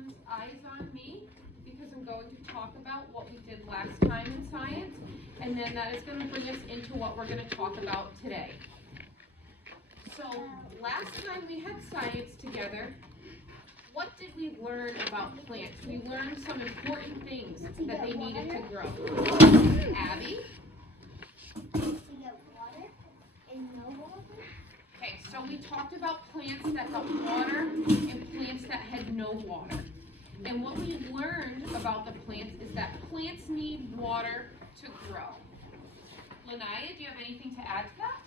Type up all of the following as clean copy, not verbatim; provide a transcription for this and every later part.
everyone's eyes on me because I'm going to talk about what we did last time in science, and then that is going to bring us into what we're going to talk about today. So last time we had science together, what did we learn about plants? We learned some important things that they needed to grow. Abby? Okay, so we talked about plants that got water and plants that had no water. And what we learned about the plants is that plants need water to grow. Lanaya, do you have anything to add to that?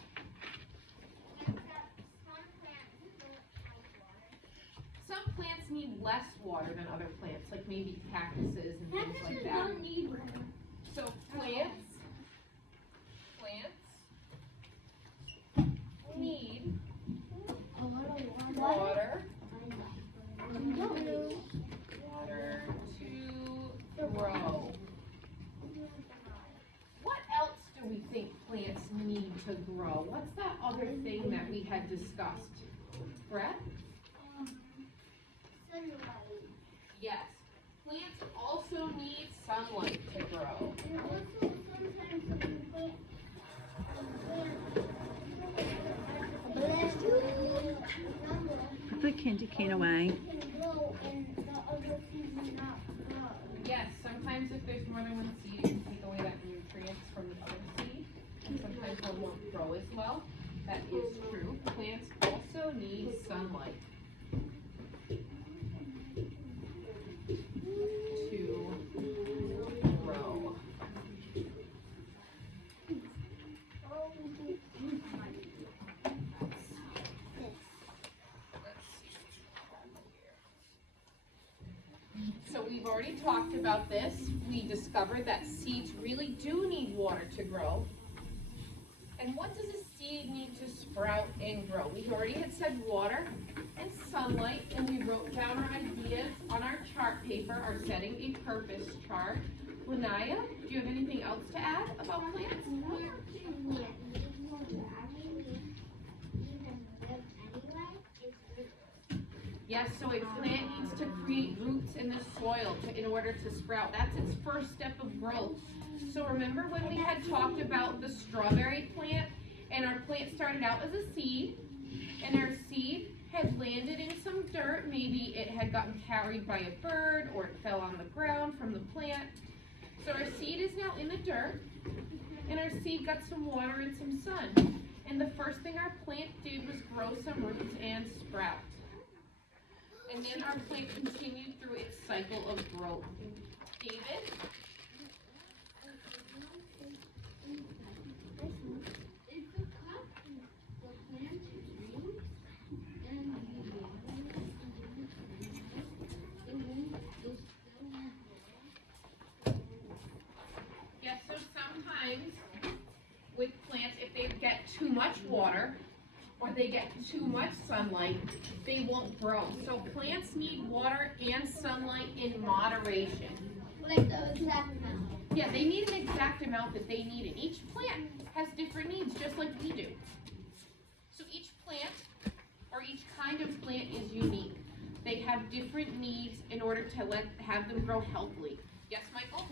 Some plants need less water than other plants, like maybe cactuses and things like that. Don't need water. So plants need water to grow. What else do we think plants need to grow? What's that other thing that we had discussed? Brett? Sunlight. Yes. Plants also need sunlight to grow. And also sometimes Put the candy cane away. Yes, sometimes if there's more than one seed, you can take away that nutrients from the other seed. And sometimes one won't grow as well. That is true. Plants also need sunlight to grow. So we've already talked about this. We discovered that seeds really do need water to grow. And what does a seed need to sprout and grow? We already had said water and sunlight, and we wrote down our ideas on our chart paper, our setting a purpose chart. Lanaya, do you have anything else to add about plants? Yes, so a plant needs to create roots in the soil in order to sprout. That's its first step of growth. So remember when we had talked about the strawberry plant, and our plant started out as a seed, and our seed had landed in some dirt. Maybe it had gotten carried by a bird, or it fell on the ground from the plant. So our seed is now in the dirt, and our seed got some water and some sun. And the first thing our plant did was grow some roots and sprout. And then our plant continued through its cycle of growth. David? Yes, so sometimes with plants, if they get too much water or they get too much sunlight, they won't grow. So plants need water and sunlight in moderation. Like the exact amount. Yeah, they need an exact amount that they need, and each plant has different needs, just like we do. So each plant, or each kind of plant is unique. They have different needs in order to have them grow healthily. Yes, Michael?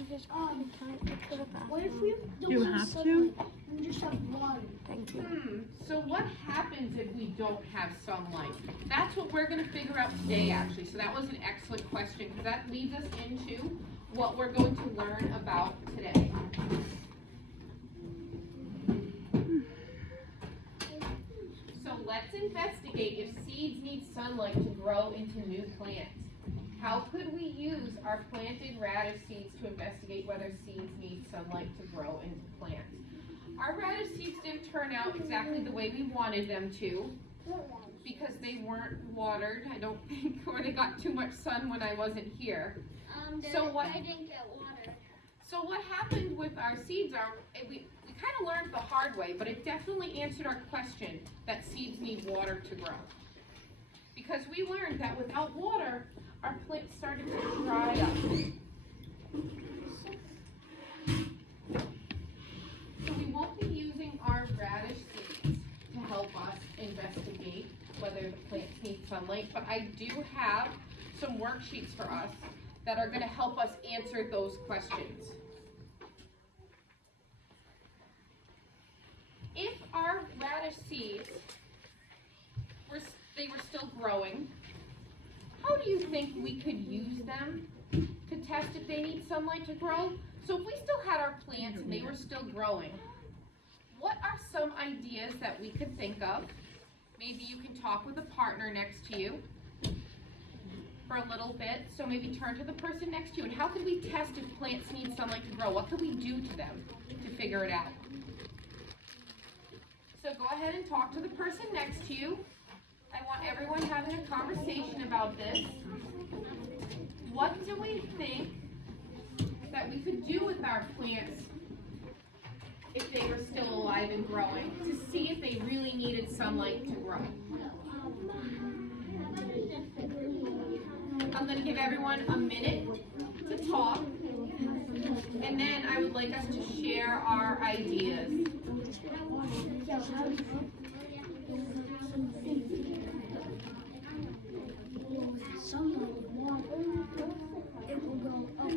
What if we You have to? We just have water. Thank you. So what happens if we don't have sunlight? That's what we're going to figure out today, actually. So that was an excellent question, because that leads us into what we're going to learn about today. So let's investigate if seeds need sunlight to grow into new plants. How could we use our planted radish seeds to investigate whether seeds need sunlight to grow into plants? Our radish seeds didn't turn out exactly the way we wanted them to because they weren't watered, I don't think, or they got too much sun when I wasn't here. I didn't get water. So what happened with our seeds we kind of learned the hard way, but it definitely answered our question that seeds need water to grow. Because we learned that without water, our plants started to dry up. So we won't be using our radish seeds to help us investigate whether the plants need sunlight, but I do have some worksheets for us that are gonna help us answer those questions. If our radish seeds they were still growing, how do you think we could use them to test if they need sunlight to grow? So if we still had our plants and they were still growing, what are some ideas that we could think of? Maybe you can talk with a partner next to you for a little bit. So maybe turn to the person next to you, and how could we test if plants need sunlight to grow? What could we do to them to figure it out? So go ahead and talk to the person next to you. I want everyone having a conversation about this. What do we think that we could do with our plants if they were still alive and growing to see if they really needed sunlight to grow? I'm going to give everyone a minute to talk, and then I would like us to share our ideas.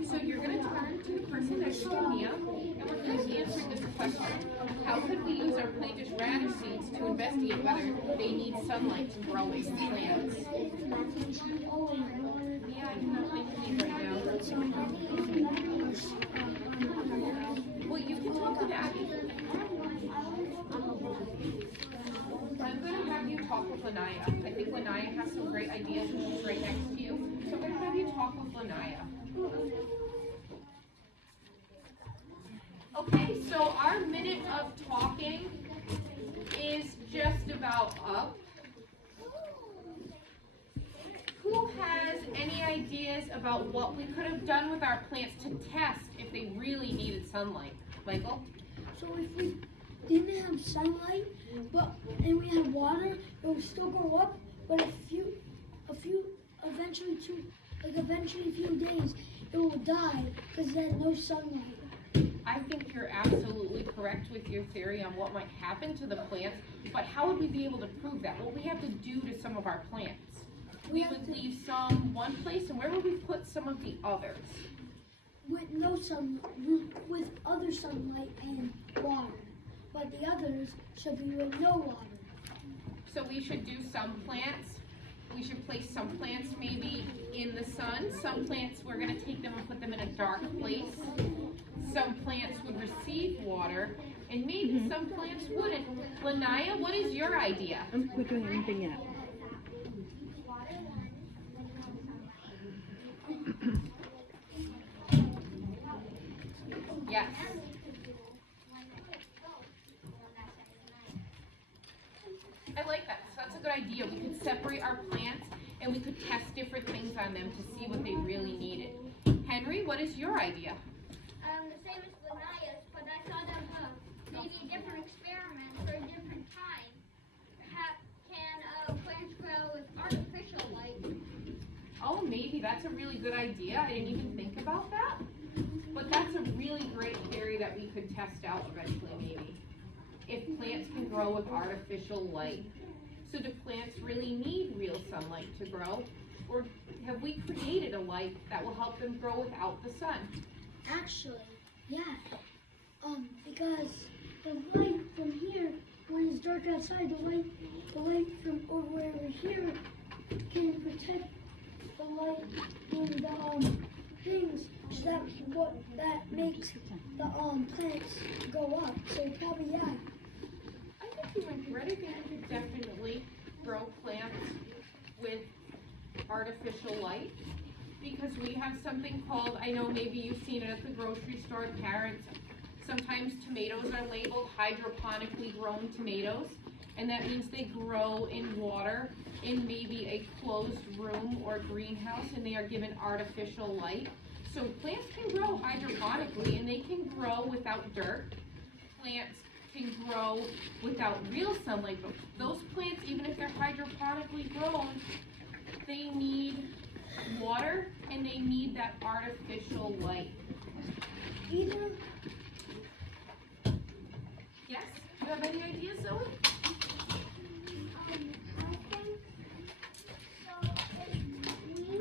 So you're going to turn to the person next to Mia, and we're going to answer this question. How could we use our planted radish seeds to investigate whether they need sunlight to grow these plants? Mia, I cannot think of these right now. Well, you can talk to Abby. I'm going to have you talk with Lanaya. I think Lanaya has some great ideas, and she's right next to you. So I'm going to have you talk with Lanaya. Okay, so our minute of talking is just about up. Who has any ideas about what we could have done with our plants to test if they really needed sunlight? Michael? So if we didn't have sunlight, and we had water, it would still grow up, but eventually a few days, it will die because there's no sunlight. I think you're absolutely correct with your theory on what might happen to the plants, but how would we be able to prove that? What would we have to do to some of our plants? We would leave some one place, and where would we put some of the others? With no sun, with other sunlight and water, but the others should be with no water. So we should do some plants. We should place some plants maybe in the sun. Some plants, we're going to take them and put them in a dark place. Some plants would receive water, and maybe some plants wouldn't. Lanaya, what is your idea? We're doing anything yet. Yes. I like that. So that's a good idea. We could separate our plants and we could test different things on them to see what they really needed. Henry, what is your idea? The same as Lanaya's, but I thought of maybe a different experiment for a different time. Can plants grow with artificial light? Oh, maybe. That's a really good idea. I didn't even think about that. But that's a really great theory that we could test out eventually, maybe. If plants can grow with artificial light. So do plants really need real sunlight to grow? Or have we created a light that will help them grow without the sun? Actually, yeah. Because the light from here, when it's dark outside, the light from over here can protect the light in the things, so that makes the plants go up. So probably yeah. I think you might be right. I think we could definitely grow plants with artificial light, because we have something called, I know maybe you've seen it at the grocery store, parents, sometimes tomatoes are labeled hydroponically grown tomatoes, and that means they grow in water in maybe a closed room or greenhouse, and they are given artificial light. So plants can grow hydroponically, and they can grow without dirt. Plants can grow without real sunlight, but those plants, even if they're hydroponically grown, they need water and they need that artificial light. Either. Yes? Do you have any ideas, Zoe? I think so. If we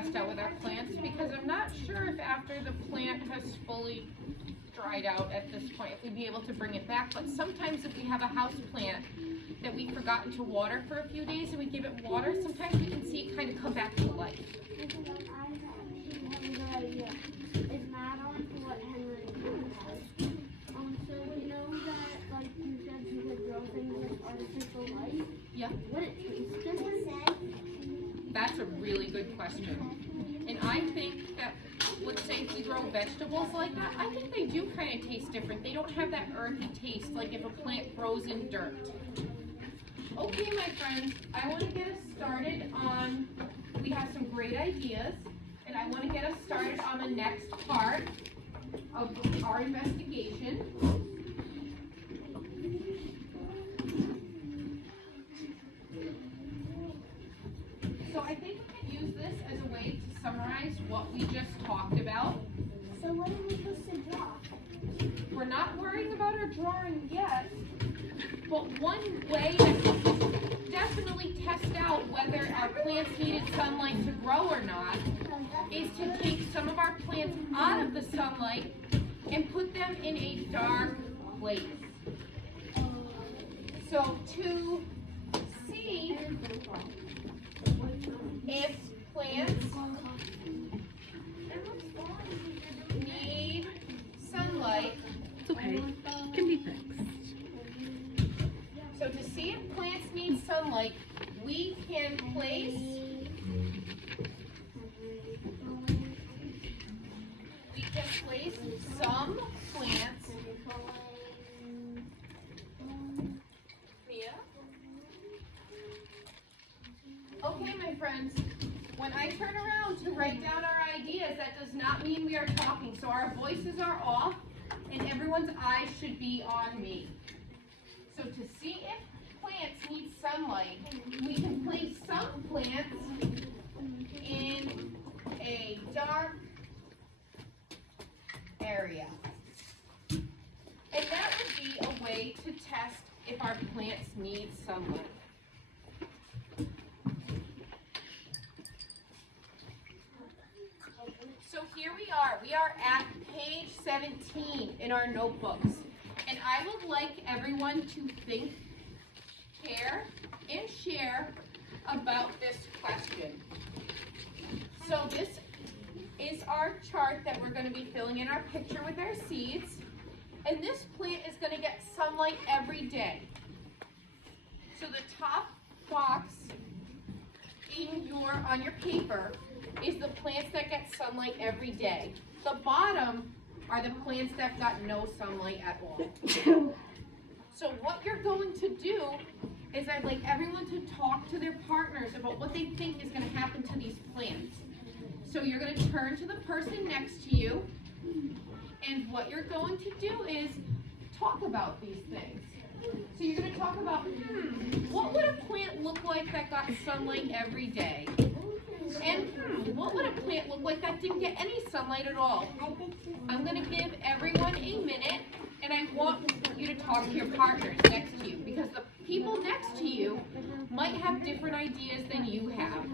test out with our plants, because I'm not sure if after the plant has fully dried out at this point, if we'd be able to bring it back. But sometimes if we have a house plant that we've forgotten to water for a few days and we give it water, sometimes we can see it kind of come back to life. I have a good idea. Is Madeline what Henry said? So we know that, like you said, you could grow things with artificial light. Yep. Would it taste different? That's a really good question. And I think that, let's say if we grow vegetables like that, I think they do kind of taste different. They don't have that earthy taste like if a plant grows in dirt. Okay, my friends, I want to get us started on, we have some great ideas, and I want to get us started on the next part of our investigation. So I think we can use this as a way to summarize what we just talked about. So what are we supposed to draw? We're not worrying about our drawing yet, but one way to definitely test out whether our plants needed sunlight to grow or not is to take some of our plants out of the sunlight and put them in a dark place. So to see if plants need sunlight, It's okay. It can be fixed. so to see if plants need sunlight, we can place some plants here. Okay, my friends, when I turn around to write down our ideas, that does not mean we are talking. So our voices are off and everyone's eyes should be on me. So to see if plants need sunlight, we can place some plants in a dark area. And that would be a way to test if our plants need sunlight. So here we are. We are at page 17 in our notebooks. And I would like everyone to think, care, and share about this question. So this is our chart that we're going to be filling in our picture with our seeds. And this plant is going to get sunlight every day. So the top box on your paper is the plants that get sunlight every day. The bottom are the plants that got no sunlight at all. So what you're going to do is I'd like everyone to talk to their partners about what they think is going to happen to these plants. So you're going to turn to the person next to you, and what you're going to do is talk about these things. So you're going to talk about, what would a plant look like that got sunlight every day? And what would a plant look like that didn't get any sunlight at all? I'm going to give everyone a minute, and I want you to talk to your partners next to you, because the people next to you might have different ideas than you have.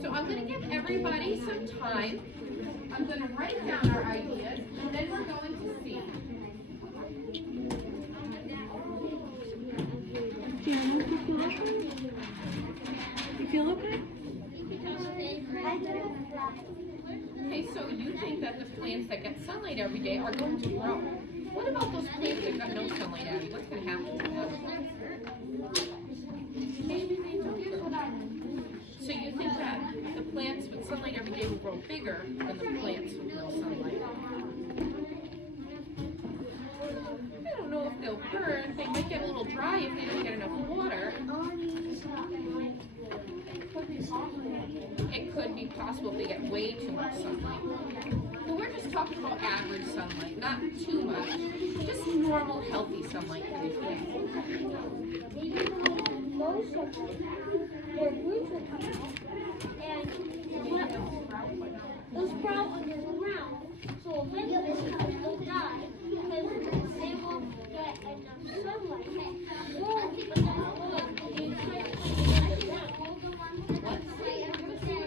So I'm going to give everybody some time. I'm going to write down our ideas, and then we're going to see. You feel okay? Okay, so you think that the plants that get sunlight every day are going to grow. What about those plants that got no sunlight, Abby? What's going to happen to them? Maybe they don't. So you think that the plants with sunlight every day will grow bigger than the plants with no sunlight? I don't know if they'll burn. They might get a little dry if they don't get enough water. It could be possible if they get way too much sunlight. But we're just talking about average sunlight, not too much. Just normal, healthy sunlight for these plants. Their roots will come out, and they'll sprout underground. So eventually they'll die because they won't get enough sunlight.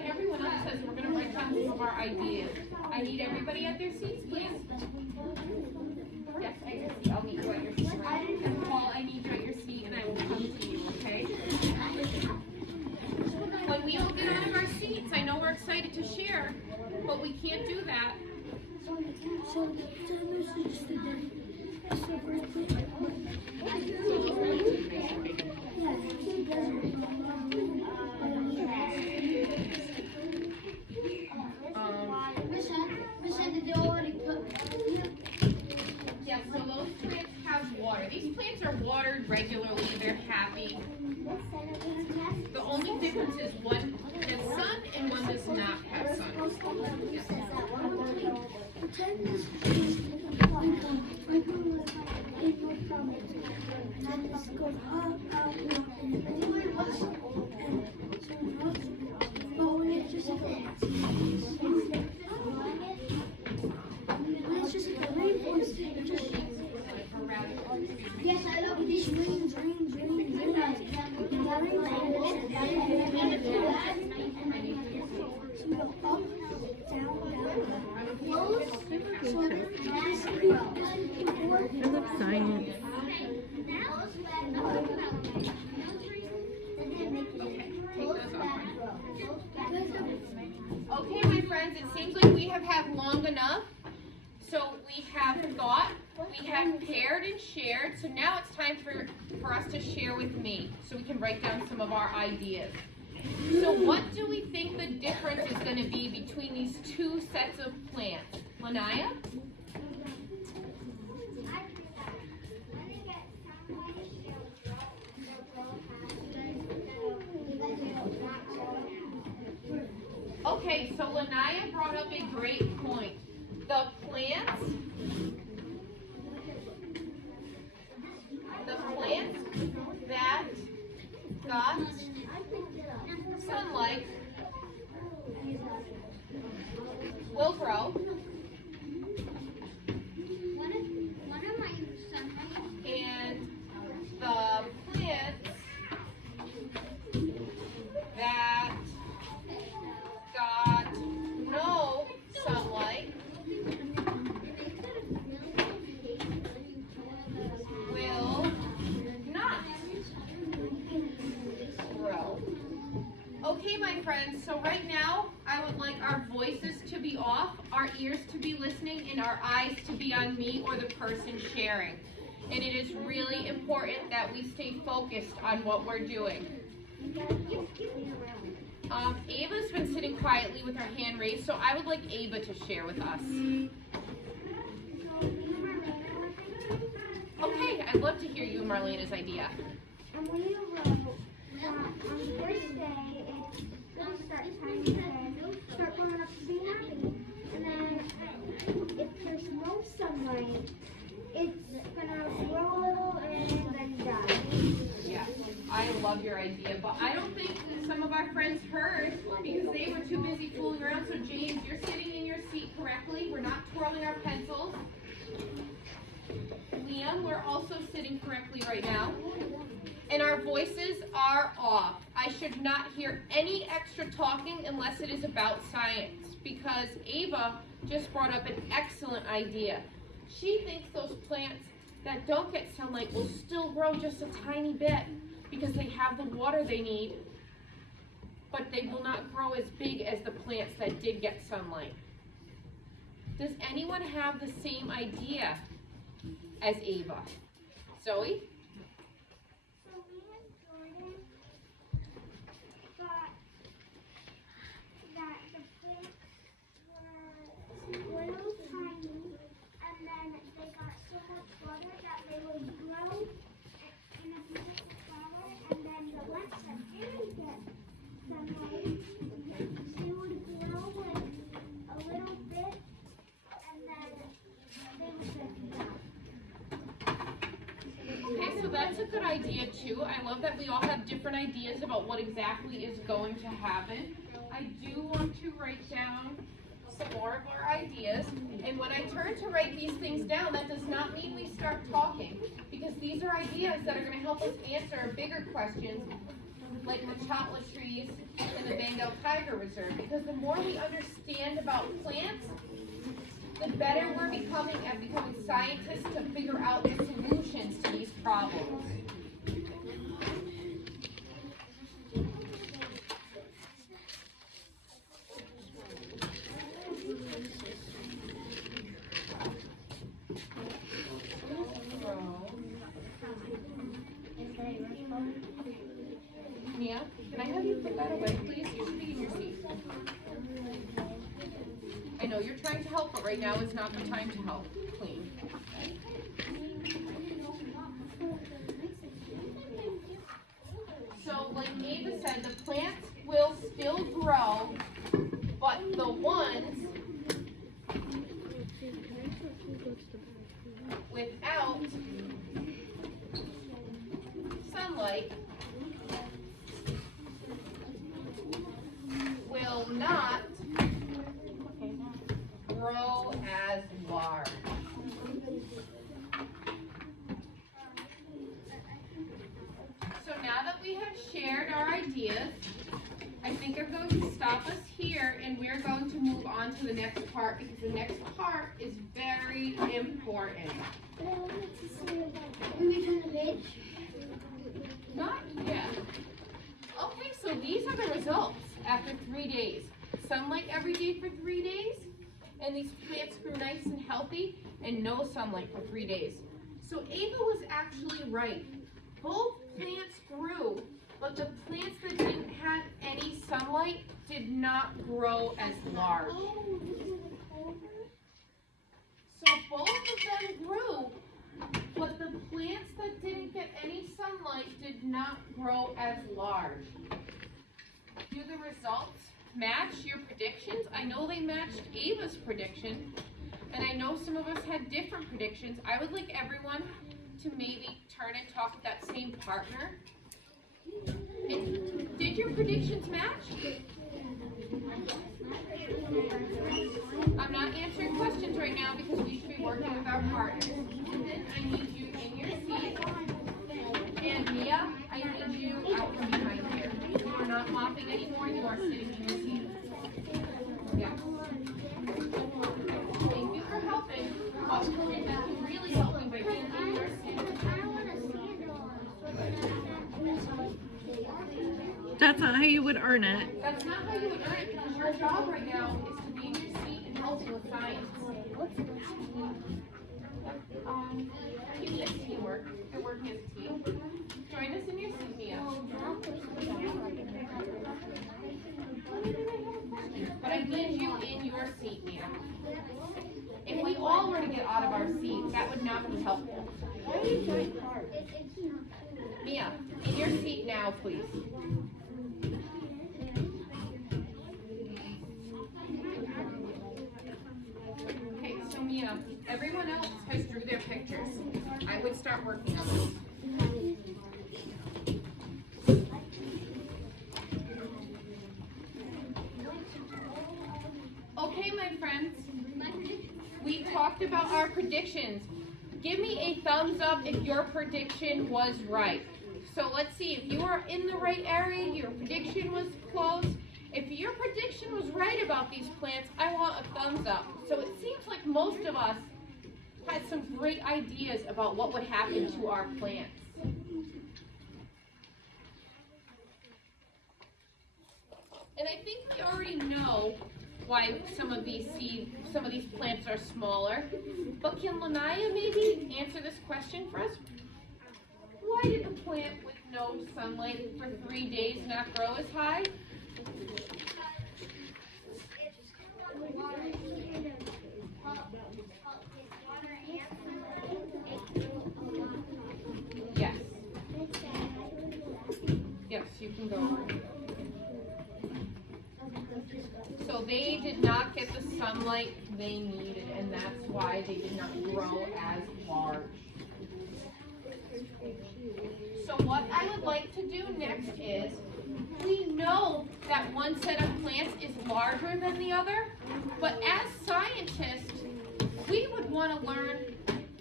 Everyone else of our ideas. I need everybody at their seats, please. Yes, I see. I'll meet you at your seat. And Paul, I need you at your seat, and I will come to you, okay? When we all get out of our seats, I know we're excited to share, but we can't do that. So this is just the day. So first thing, yeah, he doesn't. Miss Ed, did they already put? Yeah, so those plants have water. These plants are watered regularly. They're happy. The only difference is one has sun and one does not have sun. Yes. Pretend this and this goes up, and anywhere else, and someone else, but when it's just like it's just like a rainforest, it just yes, I love these rains. So you go up, down, close. So basically, I love science. Okay, my friends, it seems like we have had long enough. So we have thought, we have paired and shared. So now it's time for us to share with me so we can write down some of our ideas. So what do we think the difference is going to be between these two sets of plants? Lanaya? Okay, so Lanaya brought up a great point. The plants that got sunlight will grow. And the plants that got no sunlight will not grow. Okay, my friends, so right now I would like our voices to be off, our ears to be listening, and our eyes to be on me or the person sharing. And it is really important that we stay focused on what we're doing. Ava's been sitting quietly with her hand raised, so I would like Ava to share with us. Okay, I'd love to hear you and Marlena's idea. And we wrote that on the first day, it's going to start tiny and start growing up to be happy. And then if there's no sunlight, it's going to grow a little and then die. Yeah, I love your idea, but I don't think some of our friends heard because they were too busy fooling around. So James, you're sitting in your seat correctly. We're not twirling our pencils. Liam, we're also sitting correctly right now. And our voices are off. I should not hear any extra talking unless it is about science, because Ava just brought up an excellent idea. She thinks those plants that don't get sunlight will still grow just a tiny bit because they have the water they need, but they will not grow as big as the plants that did get sunlight. Does anyone have the same idea as Ava? Zoe? So me and Jordan thought that the plants were little tiny, and then they got so much water that they would grow in a beautiful flower, and then the ones that didn't get sunlight, they would grow with a little bit, and then they would get down. Okay, so that's a good idea too. I love that we all have different ideas about what exactly is going to happen. I do want to write down some more of our ideas. And when I turn to write these things down, that does not mean we start talking, because these are ideas that are going to help us answer bigger questions, like the chotla trees in the Bengal Tiger Reserve, because the more we understand about plants, the better we're becoming at becoming scientists to figure out the solutions to these problems. Mia, can I have you put that away, please? You should be in your seat. I know you're trying to help, but right now is not the time to help clean. So, like Ava said, the plants will still grow, but the ones without sunlight will not grow as large. So now that we have shared our ideas, I think I'm going to stop us here and we're going to move on to the next part, because the next part is very important. But I wanted to say about, can we turn the page? Not yet. Okay, so these are the results after 3 days. Sunlight every day for 3 days, and these plants grew nice and healthy, and no sunlight for 3 days. So Ava was actually right. Both plants grew, but the plants that didn't have any sunlight did not grow as large. So both of them grew, but the plants that didn't get any sunlight did not grow as large. Do the results match your predictions? I know they matched Ava's prediction, and I know some of us had different predictions. I would like everyone to maybe turn and talk with that same partner. And did your predictions match? I'm not answering questions right now because we should be working with our partners. I need you in your seat. And Mia, I need you out from behind here. You are not mopping anymore, you are sitting in your seat. Yeah. Thank you for helping. Really helping by being in your seat. That's not how you would earn it. That's not how you would earn it, because your job right now is to be in your seat and help with science. It's teamwork. You're working as a team. Join us in your seat, Mia. But I need you in your seat, Mia. If we all were to get out of our seat, that would not be helpful. Mia, in your seat now, please. Okay, so Mia, everyone else has drew their pictures. I would start working on those. Okay, my friends, we talked about our predictions. Give me a thumbs up if your prediction was right. So let's see, if you are in the right area, your prediction was close. If your prediction was right about these plants, I want a thumbs up. So it seems like most of us had some great ideas about what would happen to our plants. And I think we already know why some of these plants are smaller. But can Lanaya maybe answer this question for us? Why did the plant with no sunlight for 3 days not grow as high? Yes. Yes, you can go. So they did not get the sunlight they needed, and that's why they did not grow as large. So what I would like to do next is, we know that one set of plants is larger than the other, but as scientists, we would want to learn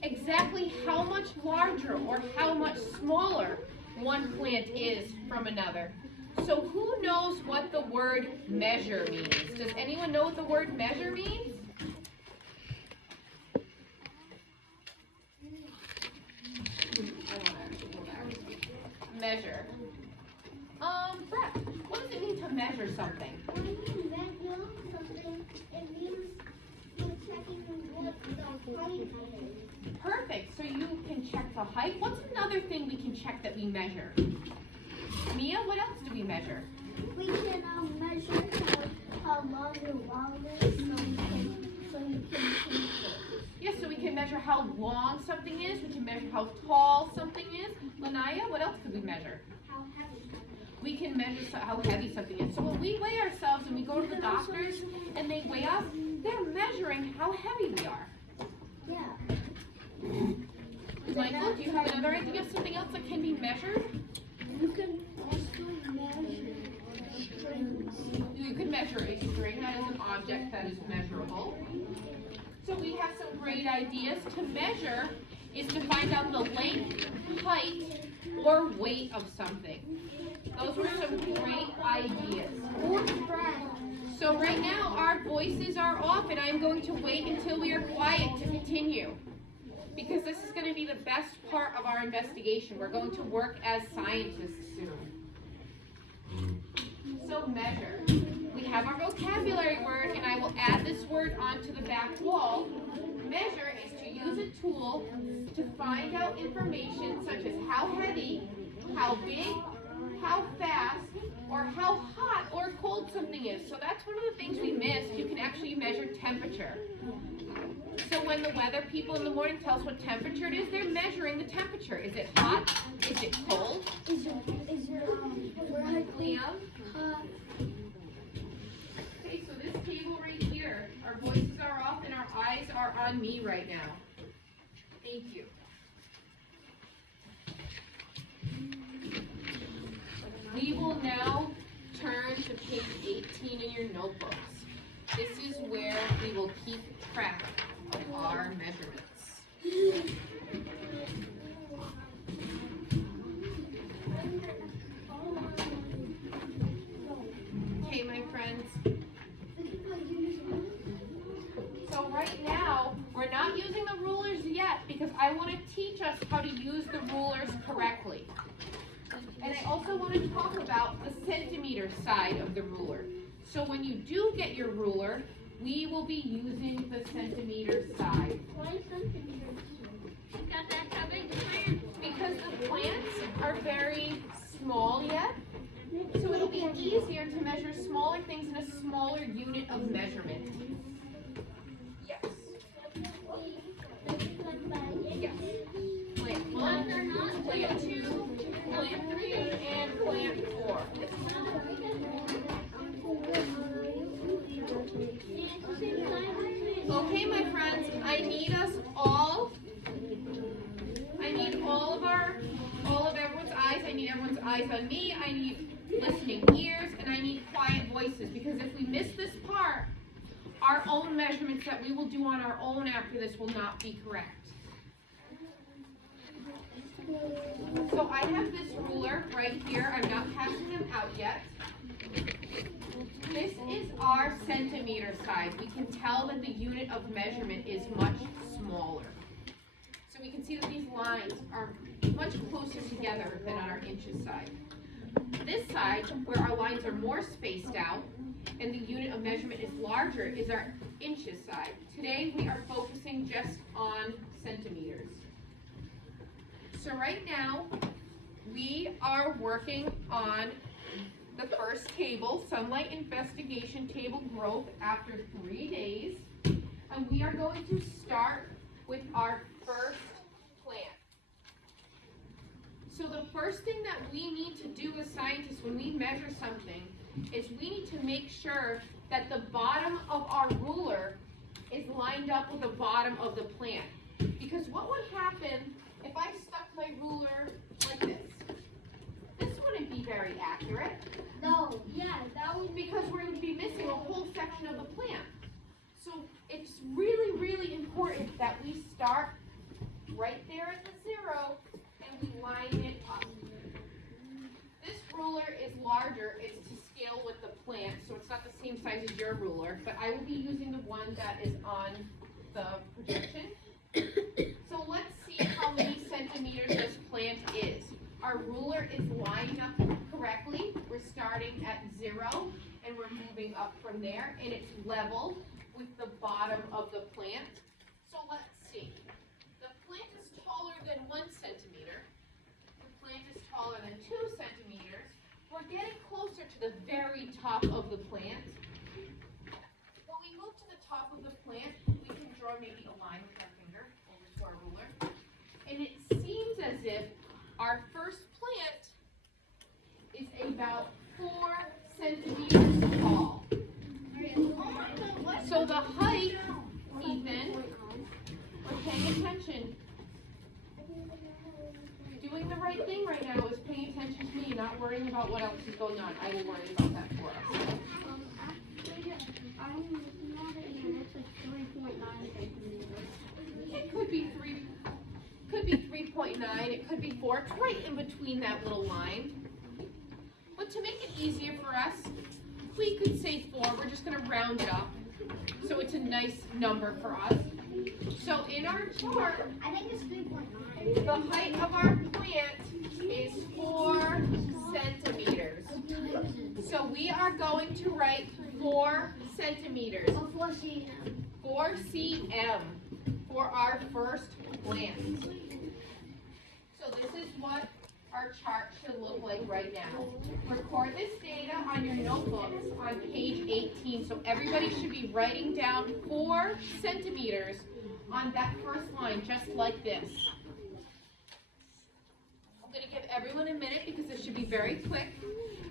exactly how much larger or how much smaller one plant is from another. So who knows what the word measure means? Does anyone know what the word measure means? Measure. Brett, what does it mean to measure something? When you measure something, it means you're checking what the height is. Perfect. So you can check the height. What's another thing we can check that we measure? Mia, what else do we measure? We can measure how long your wall is, so you can change it. Yes, so we can measure how long something is. We can measure how tall something is. Lanaya, what else could we measure? How heavy. We can measure how heavy something is. So when we weigh ourselves and we go to the doctors and they weigh us, they're measuring how heavy we are. Yeah. Michael, do you have another idea of something else that can be measured? You can also measure strings. You could measure a string. That is an object that is measurable. So we have some great ideas. To measure is to find out the length, height, or weight of something. Those were some great ideas. So right now our voices are off and I'm going to wait until we are quiet to continue. Because this is going to be the best part of our investigation. We're going to work as scientists soon. So measure. We have our vocabulary word and I will add this word onto the back wall. Measure is to use a tool to find out information such as how heavy, how big, how fast, or how hot or cold something is. So that's one of the things we missed. You can actually measure temperature. So when the weather people in the morning tell us what temperature it is, they're measuring the temperature. Is it hot? Is it cold? Is your Liam? Okay, so this table right here, our voices are off and our eyes are on me right now. Thank you. We will now turn to page 18 in your notebooks. This is where we will keep track of our measurements. Okay, my friends. So right now, we're not using the rulers yet because I want to teach us how to use the rulers correctly. And I also want to talk about the centimeter side of the ruler. So when you do get your ruler, we will be using the centimeter side. Why centimeters? Because the plants are very small yet, so it'll be easier to measure smaller things in a smaller unit of measurement. Yes. Yes. Plant 1, plant 2, plant 3, and plant 4. Okay, my friends, I need all of everyone's eyes. I need everyone's eyes on me. I need listening ears, and I need quiet voices, because if we miss this part, our own measurements that we will do on our own after this will not be correct. So I have this ruler right here. I'm not passing them out yet. This is our centimeter size. We can tell that the unit of measurement is much smaller. So we can see that these lines are much closer together than on our inches side. This side, where our lines are more spaced out and the unit of measurement is larger, is our inches side. Today we are focusing just on centimeters. So right now we are working on the first table, sunlight investigation table growth after 3 days. And we are going to start with our first plant. So the first thing that we need to do as scientists when we measure something is we need to make sure that the bottom of our ruler is lined up with the bottom of the plant. Because what would happen if I stuck my ruler like this? This wouldn't be very accurate. No, yeah, that would be. Because we're going to be missing a whole section of the plant. So it's really, really important that we start right there at the 0 and we line it up. This ruler is larger size is your ruler, but I will be using the one that is on the projection. So let's see how many centimeters this plant is. Our ruler is lined up correctly. We're starting at 0 and we're moving up from there, and it's level with the bottom of the plant. So let's see. The plant is taller than 1 centimeter. The plant is taller than 2 centimeters. We're getting closer to the very top of the plant. When we move to the top of the plant, we can draw maybe a line with our finger over to our ruler. And it seems as if our first plant is about 4 centimeters tall. So the height, Ethan, we're paying attention. Doing the right thing right now is paying attention to me, not worrying about what else is going on. I will worry about that for us. I'm not in it. It's like 3.9 centimeters. It could be 3.9, it could be 4. It's right in between that little line. But to make it easier for us, we could say 4. We're just going to round it up. So it's a nice number for us. So in our chart, I think it's 3.9. the height of our plant is 4 centimeters. So we are going to write 4 centimeters. Oh, 4 cm. 4 cm for our first plant. So this is what our chart should look like right now. Record this data on your notebooks on page 18. So everybody should be writing down 4 centimeters on that first line, just like this. I'm going to give everyone a minute because this should be very quick.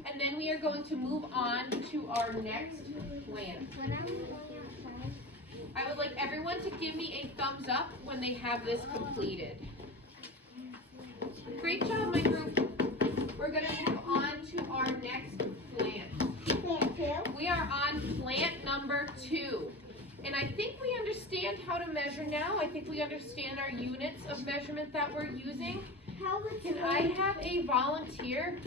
And then we are going to move on to our next plant. When I'm going outside. I would like everyone to give me a thumbs up when they have this completed. Great job, my group. We're going to move on to our next plant. Plant 2. We are on plant number 2. And I think we understand how to measure now. I think we understand our units of measurement that we're using. Can I have a volunteer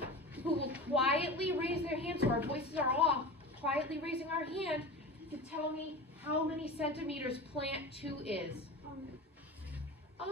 who will quietly raise their hand, so our voices are off, quietly raising our hand to tell me how many centimeters plant 2 is?